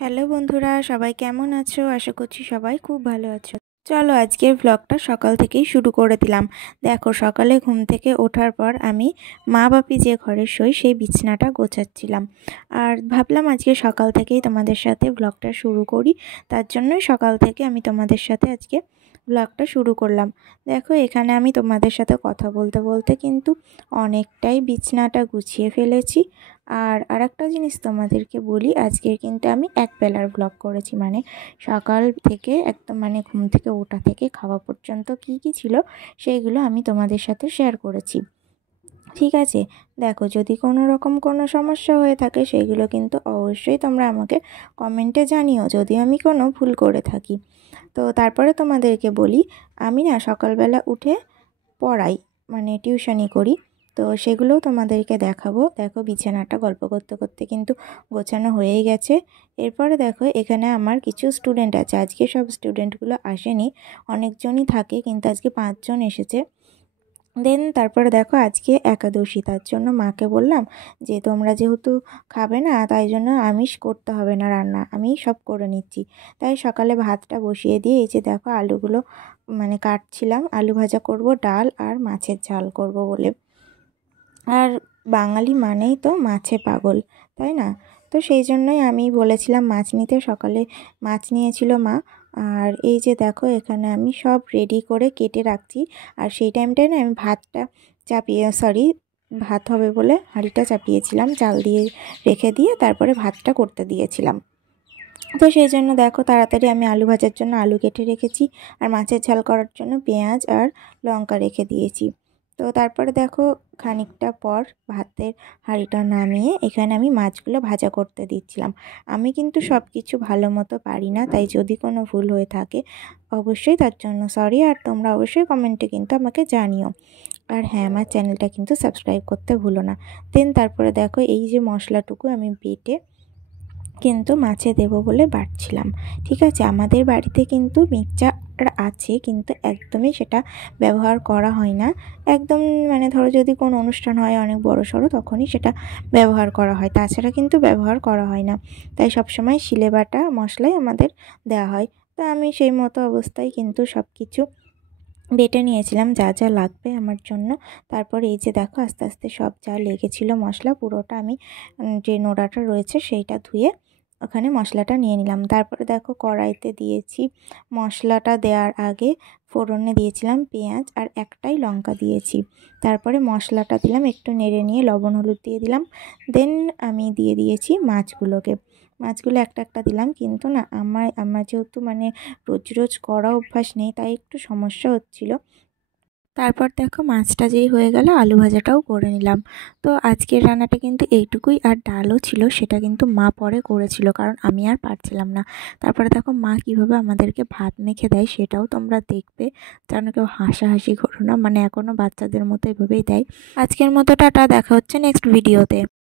Hello বন্ধুরা, সবাই কেমন আছো? আশা করছি সবাই খুব ভালো আছো। চলো আজকের ভ্লগটা সকাল থেকেই শুরু করে দিলাম। দেখো, সকালে ঘুম থেকে ওঠার পর আমি মা বাপি যে ঘরে শুই সেই বিছানাটা গোছাচ্ছিলাম। আর ভাবলাম আজকে সকাল থেকেই তোমাদের সাথে ভ্লগটা শুরু করি। তার জন্যই সকাল থেকে আমি তোমাদের সাথে আজকে ভ্লগটা শুরু করলাম। দেখো, এখানে আমি তোমাদের সাথে কথা বলতে বলতে কিন্তু অনেকটাই বিছানাটা গুছিয়ে ফেলেছি। আর আরেকটা জিনিস তোমাদেরকে বলি, আজকে কিন্তু আমি এক বেলার ভ্লগ করেছি, মানে সকাল থেকে একদম মানে ঘুম থেকে ওঠা থেকে খাওয়া পর্যন্ত কি কি ছিল সেইগুলো আমি তোমাদের সাথে শেয়ার করেছি। ঠিক আছে, দেখো, যদি কোনো রকম কোনো সমস্যা হয়ে থাকে সেইগুলো কিন্তু অবশ্যই তোমরা আমাকে কমেন্টে জানিও যদি আমি কোনো ভুল করে থাকি। তো তারপরে তোমাদেরকে বলি, আমি না সকালবেলা উঠে পড়াই, মানে টিউশনি করি। তো সেগুলোও তোমাদেরকে দেখাবো। দেখো, বিছানাটা গল্প করতে করতে কিন্তু গোছানো হয়েই গেছে। এরপরে দেখো, এখানে আমার কিছু স্টুডেন্ট আছে। আজকে সব স্টুডেন্টগুলো আসেনি, অনেকজনই থাকে, কিন্তু আজকে 5 জন এসেছে। তারপরে দেখো, আজকে একাদশী, তার জন্য মাকে বললাম যে তোমরা যেহেতু খাবে না তাই জন্য আমিষ করতে হবে না, রান্না আমি সব করে নিচ্ছি। তাই সকালে ভাতটা বসিয়ে দিয়ে এই যে দেখো আলুগুলো মানে কাটছিলাম, আলু ভাজা করব, ডাল আর মাছের ঝাল করব বলে। আর বাঙালি মানেই তো মাছে পাগল, তাই না? তো সেই জন্যই আমি বলেছিলাম মাছ নিতে। সকালে মাছ নিয়েছিল মা। আর এই যে দেখো, এখানে আমি সব রেডি করে কেটে রাখছি। আর সেই টাইমটায় না আমি ভাত হবে বলে হাঁড়িটা চাপিয়েছিলাম, চাল দিয়ে রেখে দিয়ে তারপরে ভাতটা করতে দিয়েছিলাম। তো সেই জন্য দেখো, তাড়াতাড়ি আমি আলু ভাজার জন্য আলু কেটে রেখেছি, আর মাছের ঝাল করার জন্য পেঁয়াজ আর লঙ্কা রেখে দিয়েছি। তো তারপরে দেখো, খানিকটা পর ভাতের হাঁড়িটা নামিয়ে এখানে আমি মাছগুলো ভাজা করতে দিচ্ছিলাম। আমি কিন্তু সব কিছু ভালো মতো পারি না, তাই যদি কোনো ভুল হয়ে থাকে অবশ্যই তার জন্য সরি। আর তোমরা অবশ্যই কমেন্টে কিন্তু আমাকে জানিও। আর হ্যাঁ, আমার চ্যানেলটা কিন্তু সাবস্ক্রাইব করতে ভুলো না। তারপরে দেখো, এই যে মশলাটুকু আমি বেটে কিন্তু মাছে দেবো বলে বাটছিলাম। ঠিক আছে, আমাদের বাড়িতে কিন্তু মিক্সচার আছে, কিন্তু একদমই সেটা ব্যবহার করা হয় না। একদম মানে ধরো যদি কোনো অনুষ্ঠান হয় অনেক বড়সড়, তখনই সেটা ব্যবহার করা হয়, তাছাড়া কিন্তু ব্যবহার করা হয় না। তাই সবসময় শিলে বাটা মশলাই আমাদের দেওয়া হয়। তো আমি সেই মতো অবস্থায় কিন্তু সব কিছু বেটে নিয়েছিলাম যা যা লাগবে আমার জন্য। তারপর এই যে দেখো, আস্তে আস্তে সব যা লেগেছিলো মশলা পুরোটা আমি যে নোড়াটা রয়েছে সেইটা ধুয়ে ওখানে মশলাটা নিয়ে নিলাম। তারপরে দেখো, কড়াইতে দিয়েছি, মশলাটা দেওয়ার আগে ফোড়নে দিয়েছিলাম পেঁয়াজ আর একটাই লঙ্কা দিয়েছি। তারপরে মশলাটা দিলাম, একটু নেড়ে নিয়ে লবণ হলুদ দিয়ে দিলাম। আমি দিয়ে দিয়েছি মাছগুলো একটা একটা দিলাম, কিন্তু না আমার যেহেতু মানে রোজ রোজ করা অভ্যাস নেই, তাই একটু সমস্যা হচ্ছিল। তারপর দেখো, মাছটা যেই হয়ে গেল আলু ভাজাটাও করে নিলাম। তো আজকের রান্নাটা কিন্তু এইটুকুই। আর ডালও ছিল, সেটা কিন্তু মা পরে করেছিল, কারণ আমি আর পারছিলাম না। তারপরে দেখো, মা কীভাবে আমাদেরকে ভাত মেখে দেয় সেটাও তোমরা দেখবে, যেন কেউ হাসাহাসি করো না, মানে এখনও বাচ্চাদের মতো এভাবেই দেয়। আজকের মতো টাটা, দেখা হচ্ছে নেক্সট ভিডিওতে।